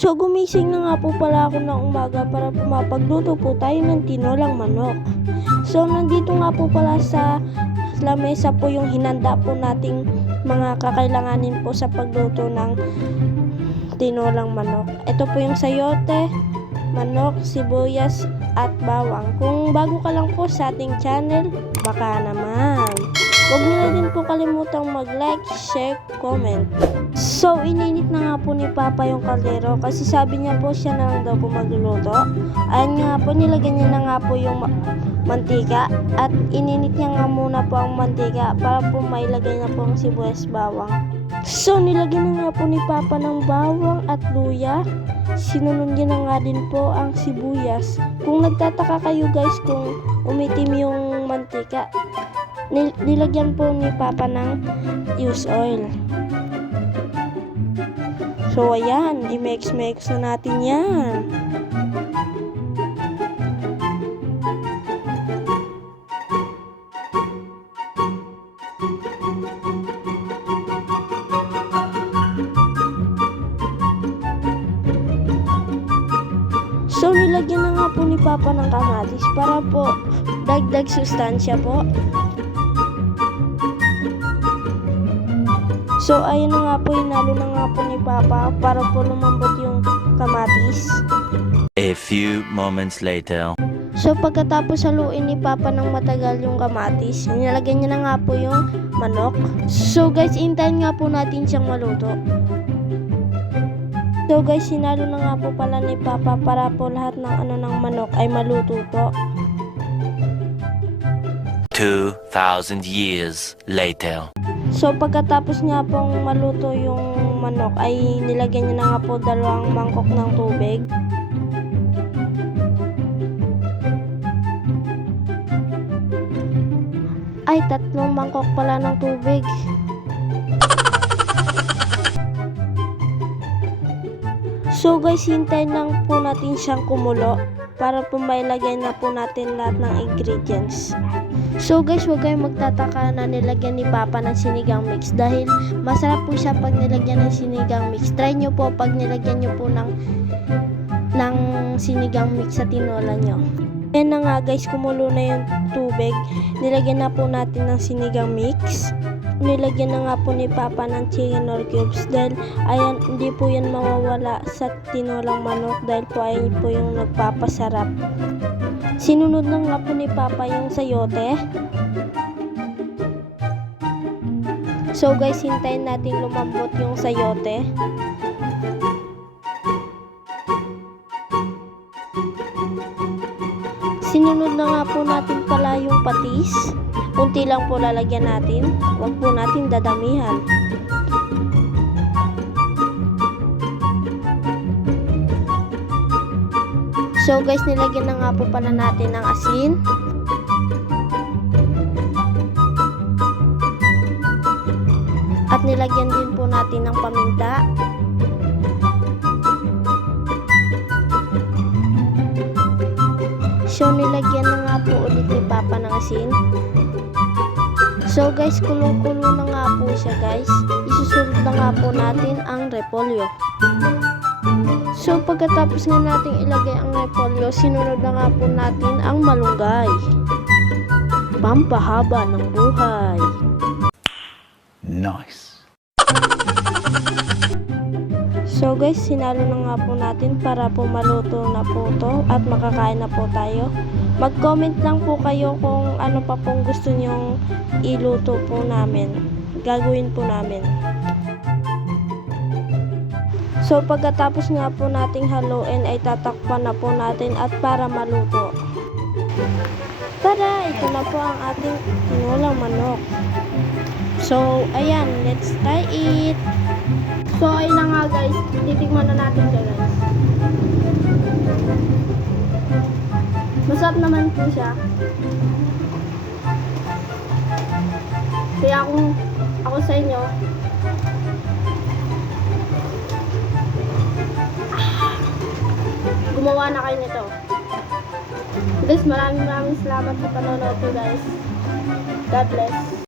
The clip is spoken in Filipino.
So gumising na nga po pala ako ng umaga para pumapagluto po tayo ng tinolang manok. So nandito nga po pala sa lamesa po yung hinanda po nating mga kakailanganin po sa pagluto ng tinolang manok. Ito po yung sayote, manok, sibuyas at bawang. Kung bago ka lang po sa ating channel, baka naman huwag niyo na din po kalimutang mag-like, share, comment. So, ininit na nga po ni Papa yung kaldero kasi sabi niya po siya na lang daw po magluluto. Ayun nga po, nilagyan niya na nga po yung mantika at ininit niya nga muna po ang mantika para po mailagay na po ang sibuyas bawang. So, nilagyan na nga po ni Papa ng bawang at luya. Sinunod niya na nga din po ang sibuyas. Kung nagtataka kayo guys kung umitim yung mantika, nilagyan po ni Papa ng used oil. So ayan, i-mix na natin yan. So nilagyan na nga po ni Papa ng kamatis para po dagdag sustansya po. So ayun na nga po, hinalo na nga po ni Papa para po lumambot yung kamatis. A few moments later. So pagkatapos haluin ni Papa ng matagal yung kamatis, nilagyan niya na nga po yung manok. So guys, hintayin nga po natin siyang maluto. So guys, hinalo na nga po pala ni Papa para po lahat ng ng manok ay maluto po. 2,000 years later. So pagkatapos nga pong maluto yung manok ay nilagyan niya na nga po 2 mangkok ng tubig. Ay, 3 mangkok pala ng tubig. So guys, hintayin lang po natin siyang kumulo para po mailagay na po natin lahat ng ingredients. So guys, huwag kayong magtataka na nilagyan ni Papa ng sinigang mix dahil masarap po siya pag nilagyan ng sinigang mix. Try nyo po pag nilagyan nyo po ng sinigang mix sa tinola nyo. Ayan na nga guys, kumulo na yung tubig. Nilagyan na po natin ng sinigang mix. Nilagyan na nga po ni Papa ng chicken or cubes dahil ayan, hindi po yan mawawala sa tinolang manok dahil po ayun po yung nagpapasarap. Sinunod na nga po ni Papa yung sayote. So guys, hintayin natin lumambot yung sayote. Sinunod na nga po natin pala yung patis. Kunti lang po lalagyan natin. Huwag po natin dadamihan. So guys, nilagyan na nga po pala natin ng asin. At nilagyan din po natin ng paminta. So nilagyan na nga po ulit ni Papa ng asin. So guys, kulong-kulo na nga po siya guys. Isusunod na nga po natin ang repolyo. So pagkatapos nga nating ilagay ang repolyo, sinunod na nga po natin ang malunggay. Pampahaba ng buhay. Nice. So guys, sinalo na nga po natin para po maluto na po to at makakain na po tayo. Mag-comment lang po kayo kung ano pa pong gusto nyong iluto po namin. Gagawin po namin. So pagkatapos nga po nating haluin ay tatakpan na po natin at para maluto. Tada! Ito na po ang ating tinolang manok. So ayan, let's try it! So ayun na nga guys, titikman na natin siya guys. Masarap naman po siya. Kaya kung ako sa inyo, gumawa na kayo nito. Guys, maraming salamat sa panonood ko guys. God bless.